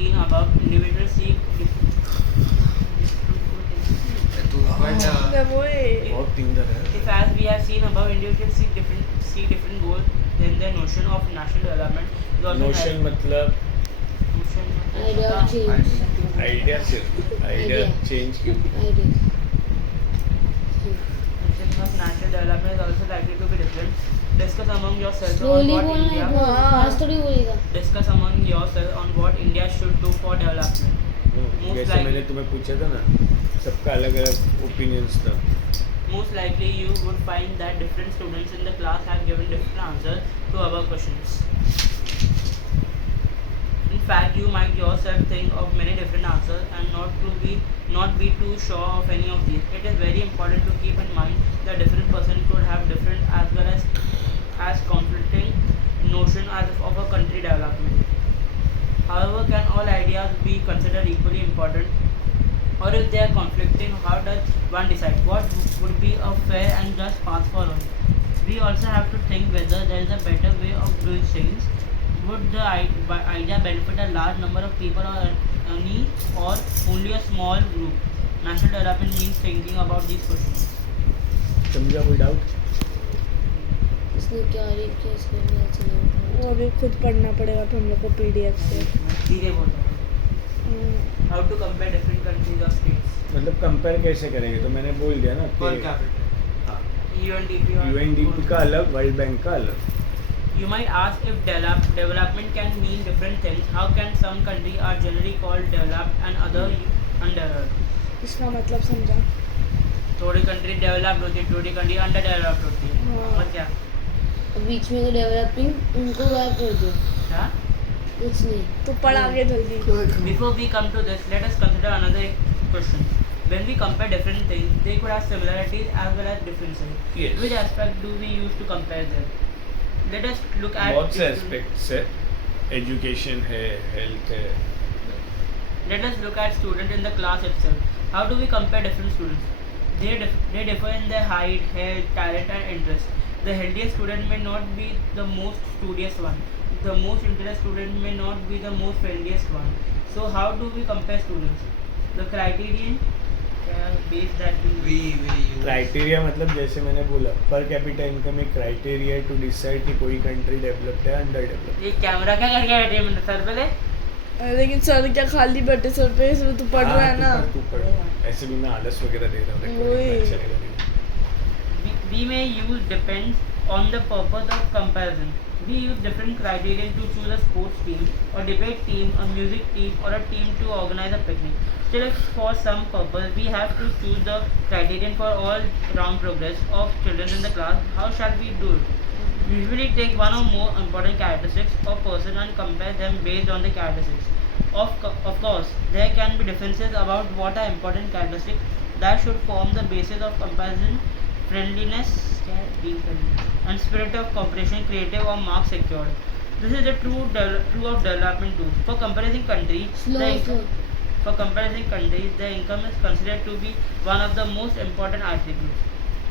seen above, individuals seek बहुत तीनदार है. if as we have seen above, individuals see different goals, then the notion of national development is also Notion मतलब Idea of change. Idea सिर्फ idea change क्यों? Idea. notion of national development is also likely to be different. Discuss among yourselves on Slowly what बोलना India है, fast थोड़ी बोलेगा. discuss among yourselves on what India should do for development. Most जैसे likely- मैंने तुम्हें पूछा था ना, सबका अलग अलग ओपिनियंस था. Most likely you would find that different students in the class have given different answers to our questions. In fact, you might yourself think of many different answers and not be too sure of any of these. It is very important to keep in mind that different persons could have different as well as conflicting notion of a country development. However, can all ideas be considered equally important? Or if they are conflicting, how does one decide what would be a fair and just path for all? We also have to think whether there is a better way of doing things. Would the idea benefit a large number of people or only a small group? National development means thinking about these questions. समझा कोई doubt? इसने क्या read किया इसको नहीं अच्छा लगा. वो अभी खुद पढ़ना पड़ेगा फिर हम लोग को पीडीएफ से. धीरे बोलता हूँ. How to compare different countries or states? मतलब कंपेयर कैसे करेंगे? तो मैंने बोल दिया ना कि UNDP or UNDP का अलग, वर्ल्ड बैंक का अलग. You might ask if development can mean different things. How can some countries are generally called developed and other undeveloped? इसका मतलब समझा. थोड़ी कंट्री डेवलप्ड होती है, थोड़ी कंट्री अंडर डेवलप्ड होती है. हाँ. और क्या? बीच में को डेवलपिंग उनको गायब कर दो. क्या? कुछ नहीं. तो पढ़ आगे जल्दी. Before we come to this, let us consider another question. When we compare different things, they could have similarities as well as differences. Yes. Which aspect do we use to compare them? Let us look at बहुत से aspects है. Education है, health है. Let us look at students in the class itself. How do we compare different students? They differ in their height, health, talent and interest. The healthiest student may not be the most studious one. The most intelligent student may not be the most friendliest one. So how do we compare students? The criterion base that we use. Criteria मतलब जैसे मैंने बोला, per capita income एक criteria है to decide कि कोई country developed है, under developed. ये कैमरा क्या करके बैठे हैं मेरे सर पे ले? लेकिन सर क्या खाली बैठे सर पे, इसमें तू पढ़ रहा है ना. तू पढ़. ऐसे भी मैं आलस वगैरह दे रहा हूँ. वही. अच्छा नहीं लगेगा. We may use depends on the purpose of comparison. We use different criteria to choose a sports team, or debate team, a music team, or a team to organize a picnic. Still, if for some purpose we have to choose the criterion for all round progress of children in the class, how shall we do it? Usually take one or more important characteristics of person and compare them based on the characteristics. Of course, there can be differences about what are important characteristics that should form the basis of comparison. Friendliness, and spirit of cooperation, creative or mark secured. This is the true of development too. For comparison countries, the income is considered to be one of the most important attributes.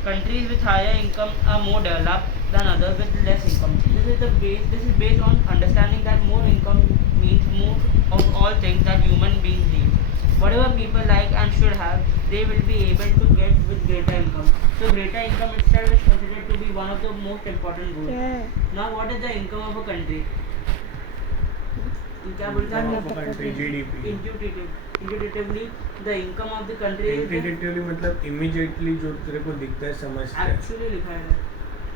Countries with higher income are more developed than others with less income. This is based on understanding that more income means more of all things that human beings need. Whatever people like and should have, they will be able to get with greater income. So greater income itself is considered to be one of the most important goals. Yeah. Now what is the income of a country? क्या बोलता है? Country GDP. Intuitively, the income of the country is intuitively मतलब immediately जो तेरे को दिखता है, समझता है. actually लिखा है.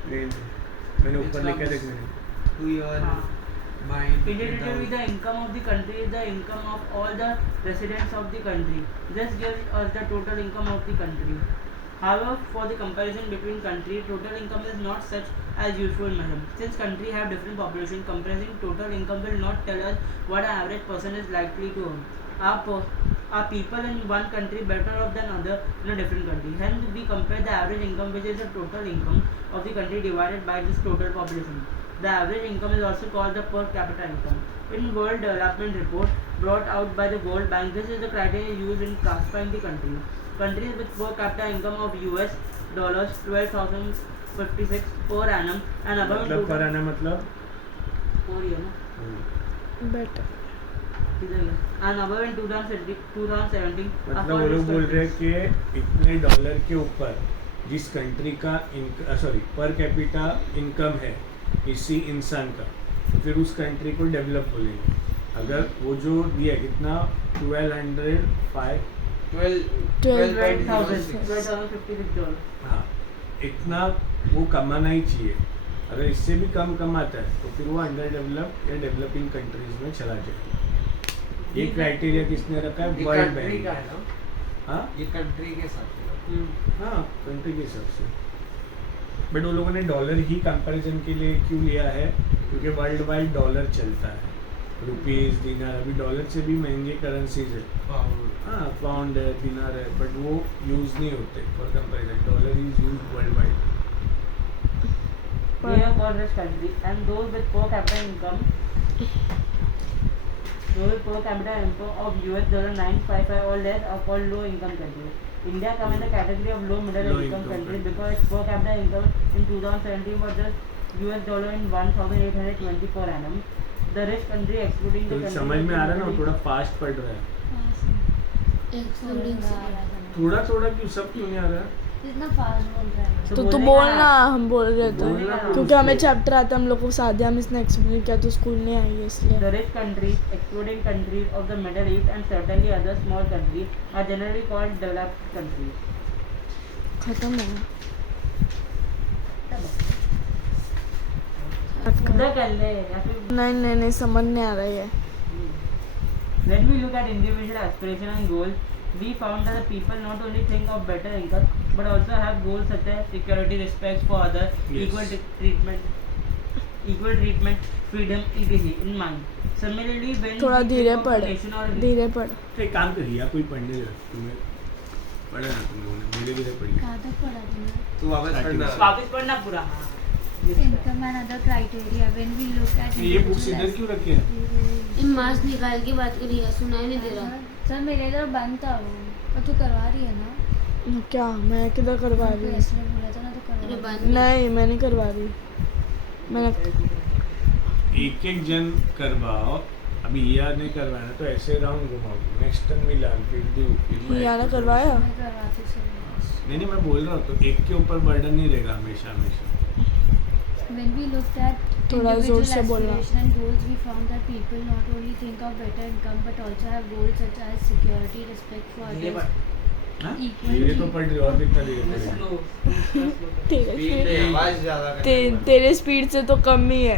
मैंने ऊपर लिखा देख मैंने. to your हाँ. mind Intuitively, without the income of the country is the income of all the residents of the country. This gives us the total income of the country. However, for the comparison between countries, total income is not such as useful measure. Since countries have different population, comparing total income will not tell us what an average person is likely to earn. Are people in one country better off than other in a different country? Hence, we compare the average income, which is the total income of the country divided by this total population. The average income is also called the per capita income. In World Development Report brought out by the World Bank, this is the criteria used in classifying the countries. Countries with per capita income of US dollars 12,056 per annum and above मतलब पर आना मतलब per year, no? Better. And above in 2017 मतलब वो लोग बोल रहे हैं कि इतने डॉलर के ऊपर जिस कंट्री का पर कैपिटा इनकम है किसी इंसान का, तो फिर उस कंट्री को डेवलप बोलेंगे। अगर वो जो दिया कितना $12,056 हाँ, इतना वो कमाना ही चाहिए। अगर इससे भी कम कमाता है तो फिर वो अंडर डेवलप या डेवलपिंग कंट्रीज में चला जाएगा। ये क्राइटेरिया किसने रखा है? World bank. हाँ, ये कंट्री के साथ हाँ, कंट्री के हिसाब से। बट वो लोगों ने डॉलर ही कंपैरिजन के लिए क्यों लिया है? क्योंकि वर्ल्ड वाइड डॉलर चलता है, रुपीज़, दिनार। अभी डॉलर से भी महंगे करेंसीज है, हाँ, पाउंड है, दिनार है, बट वो यूज़ नहीं होते for comparison. Dollar is use world wide. They are called rich country, and those with per capita income of $955 or less are called low income countries. India comes in the category of low middle income countries because its per capita income in 2017 was just $1,820 per annum. The rich country excluding the तो country समझ में आ रहा है ना? वो थोड़ा fast पढ़ रहा है। एक्सक्लूडिंग थोड़ा थोड़ा क्यों, सब क्यों नहीं आ रहा है? इतना फास्ट बोल रहा है। तो तू बोलना, हम बोल रहे बोलना थे तो क्योंकि हमें चैप्टर आता है, हम लोग को सादिया मिस ने एक्सप्लेन किया तो स्कूल नहीं आई है इसलिए। The rich countries, excluding countries of the Middle East and certainly other small countries, are generally called developed countries. खत्म हो गया। उधर कर ले या फिर नहीं समझ नहीं आ रही है। When we look at individual aspiration and goals, we found that the people not only think of better income but also have goals such as security, respect for others, Yes. equal treatment, freedom, etc. in mind. Similarly, when थोड़ा we धीरे think of पढ़, a nation or a धीरे पढ़। तो एक काम करिए, कोई पढ़ने दे, तुम्हें पढ़ा ना तुम लोगों ने, धीरे धीरे पढ़िए। कहाँ तक पढ़ा तुमने? तू वापस पढ़ना। वापस पढ़ना पूरा। हाँ, Income and other criteria when we look at ये बुक्स इधर क्यों रखे हैं? मार्क्स निकाल के बात करिए, सुनाई नहीं दे रहा। सर मेरे इधर बंद था वो, और तू करवा रही है ना? क्या मैं किधर करवा रही हूँ? इसने बोला था ना तो करवा रही है। नहीं मैं नहीं करवा रही। मैंने एक एक जन करवाओ। अभी याद नहीं करवाना तो ऐसे राउंड घुमाओ, नेक्स्ट टर्म मिलान, फिर दो, हिया ने करवाया। मैं करवाती सर। नहीं मैं बोल रहा हूँ, तो एक के ऊपर बर्डन नहीं रहेगा हमेशा। When we looked at थोड़ा जोर individual से बोलना। aspiration and goals, we found that people not only think of better income but also have goals such as security, respect for others, हाँ? Equal धीरे तो to- पढ़ रही हो, और कितना धीरे पढ़ेगी? तेरे स्पीड speed- आवाज ज्यादा कर। तेरे स्पीड से तो कम ही है।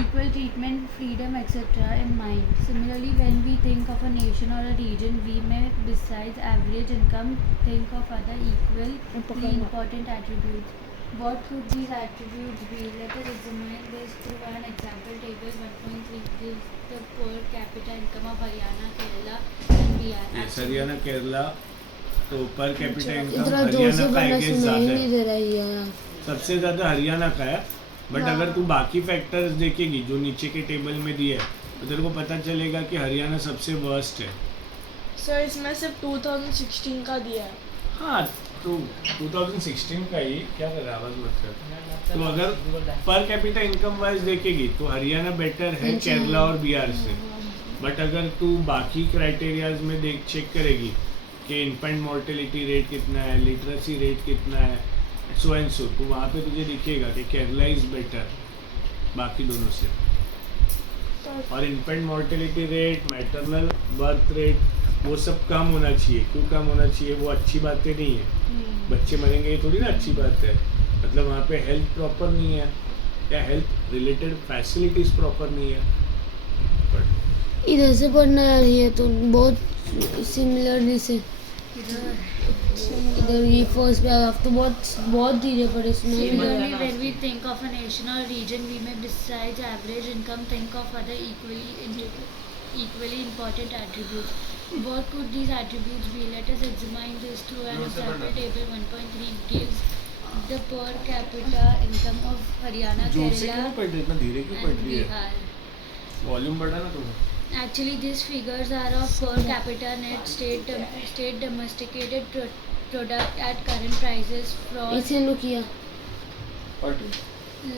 equal treatment, freedom, etc. in mind. Similarly, when we think of a nation or a region, we may, besides average income, think of other equally important attributes. What could these attributes be? Let us examine this through an example table. 1.3 gives the per capita income of Haryana, Kerala, and Bihar. Yes, Haryana Kerala तो per capita income इतना जोर से हरियाणा का बोलना I guess सुनाई ज़्यादा नहीं है, दे रहा है यार। सबसे ज़्यादा हरियाणा का है। बट अगर तू बाकी फैक्टर्स देखेगी जो नीचे के टेबल में दिए है, तो तेरे को पता चलेगा कि हरियाणा सबसे वर्स्ट है। सर इसमें सिर्फ 2016 का दिया है। हाँ, तो 2016 का ही क्या कर रहा है, आवाज मत कर। तो अगर पर कैपिटा इनकम वाइज देखेगी तो हरियाणा बेटर है केरला और बिहार से। बट अगर तू बाकी क्राइटेरियाज में देख चेक करेगी कि इन्फेंट मोर्टेलिटी रेट कितना है, लिटरेसी रेट कितना है, सो एंड सो, तो वहाँ पे तुझे दिखेगा कि केरला इज बेटर बाकी दोनों से। और infant mortality rate, maternal birth rate, वो सब कम होना चाहिए। क्यों कम होना चाहिए? वो अच्छी बातें नहीं है, बच्चे मरेंगे ये थोड़ी ना अच्छी बात है। मतलब वहाँ पे हेल्थ प्रॉपर नहीं है या हेल्थ रिलेटेड फैसिलिटीज प्रॉपर नहीं है। बट इधर से पढ़ना है ये तो बहुत सिमिलरली से। इधर ये फर्स्ट पैराग्राफ तो बहुत धीरे पढ़े सुनाई नहीं दे रहा। Similarly, when we think of a nation or a region, we may, besides average income, think of other equally important attributes. What could these attributes be? Let us examine this through an example table. 1.3 gives the per capita income of Haryana, Kerala, पढ़ रही, इतना धीरे क्यों and Bihar. Volume बढ़ा ना तुम। Actually, these figures are of per capita net state domesticated product at current prices from. इसे लो किया।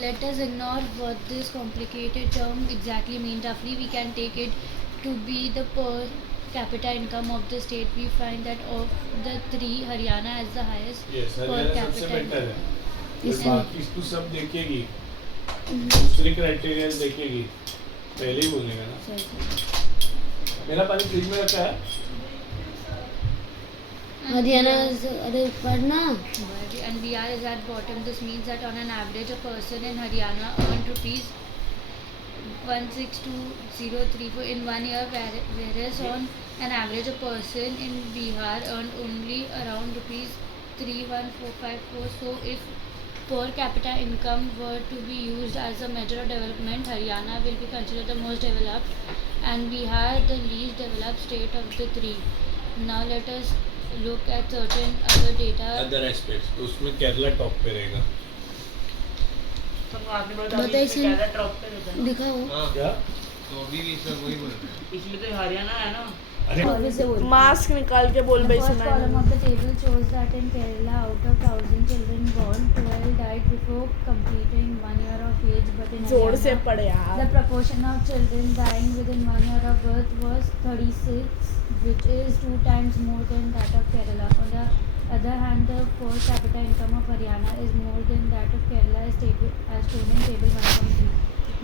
Let us ignore what this complicated term exactly means. Roughly, we can take it to be the per capita income of the state, we find that of the three, Haryana has the highest yes per Haryana सबसे capita better income. है फिर बाकी तू सब देखेगी दूसरी criteria देखेगी पहले ही बोलने का ना मेरा पानी फ्रिज में रखा है हरियाणा अरे ऊपर ना And Bihar is at bottom. This means that on an average, a person in Haryana earned rupees 162,034 in 1 year, whereas on an average, a person in Bihar earned only around rupees 31454. So, if per capita income were to be used as a measure of development, Haryana will be considered the most developed, and Bihar the least developed state of the three. Now, let us look at certain other data. Other aspects तो उसमें Kerala top पे रहेगा तो आपने बोला था बताइए इसमें सिंह। केरला टॉप पे रहता है ना? दिखाओ हाँ क्या तो अभी भी सब वही बोल रहे हैं इसमें तो हरियाणा है ना अरे मास्क निकाल के बोल The भाई first सुना column of the table shows that in Kerala, out of 1,000 children born, 12 died before completing 1 year of age. But in जोर से Haryana, पढ़े the यार proportion of children dying within 1 year of birth was 36, which is 2 times more than that of Kerala. On the other hand, the per capita income of Haryana is more than that of Kerala, as shown in table 1.3.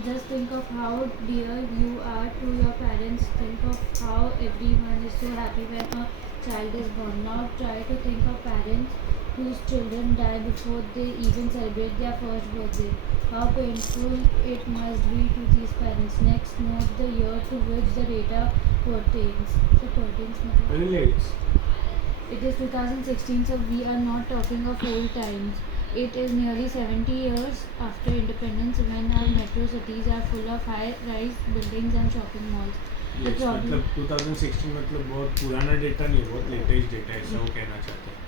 Just think of how dear you are to your parents. Think of how everyone is so happy when a child is born. Now try to think of parents whose children die before they even celebrate their first birthday. How painful it must be to these parents. Next, note the year to which the data pertains. So pertains मतलब relates it is 2016, so we are not talking of old times. It is nearly 70 years after independence when our metro cities are full of high-rise buildings and shopping malls. The yes problem, मतलब 2016 मतलब बहुत पुराना data नहीं बहुत latest data है ऐसा वो कहना चाहते हैं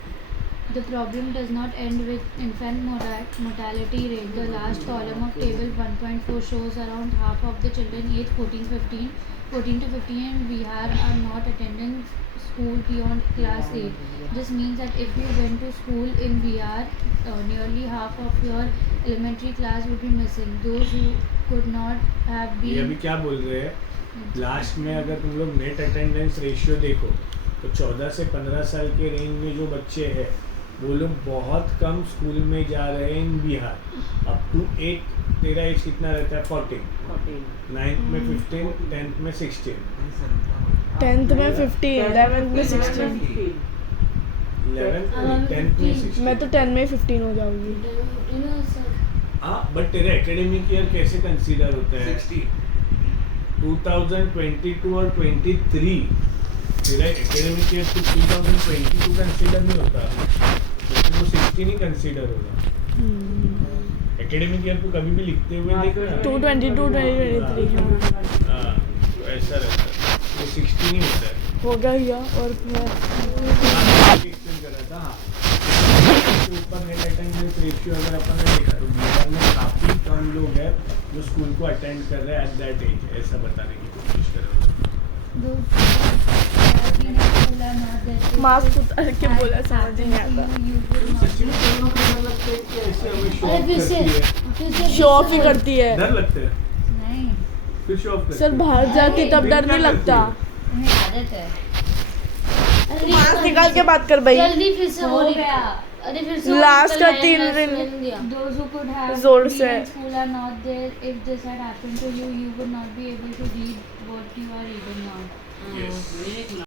the problem does not end with infant mortality rate. The last column of table 1.4 shows around half of the children aged 14 to 15 in Bihar are not attending school beyond class 8. This means that if you went to school in Bihar, nearly half of your elementary class would be missing. Those who could not have ये अभी been क्या बोल रहे हैं last में अगर तुम लोग नेट अटेंडेंस रेशियो देखो तो 14 से 15 साल के रेंज में जो बच्चे हैं वो लोग बहुत कम स्कूल में जा रहे हैं इन बिहार अप टू 8 तेरा एज कितना रहता है 14 9th में 15 10th में 16 10th में 15 11th में 16 11th में 10th में 16 मैं तो 10 में 15 हो जाऊंगी हाँ बट तेरा एकेडमिक ईयर कैसे कंसीडर होता है 60 2022 और 23 तेरा एकेडमिक ईयर तो 2022 कंसीडर नहीं होता लेकिन वो 16 ही कंसीडर होगा एकेडमिक ईयर को कभी भी लिखते हुए देख रहे हैं 222 2023 हाँ तो ऐसा रहता है वो 16 ही होता है हो गया और मैं एक्सप्लेन कर रहा था हाँ इसके ऊपर नेट अटेंडेंस रेशियो अगर अपन ने देखा तो बिहार में काफ़ी कम लोग हैं जो स्कूल को अटेंड कर रहे हैं एट दैट एज ऐसा बताने की कोशिश कर रहे हैं those who have been in school are not there. Mask उतार के बोला समझ नहीं आता You would not सच्ची में दोनों को डर लगता है कि ऐसे हमें शो अरे ऑफ फिर से करती है फिर से शो ऑफ ही करती है डर लगता है नहीं फिर शो ऑफ करती सर है बाहर जाके तब डर नहीं लगता उन्हें आदत है अरे मास्क निकाल के बात कर भाई जल्दी फिर से हो हो गया अरे फिर से Last का निकल 3 रहा है, दिन। मैंने दिया those who could have जोर been से। in school are not there. If this had happened to you, you would not be able to read what you are reading now. Yes. एक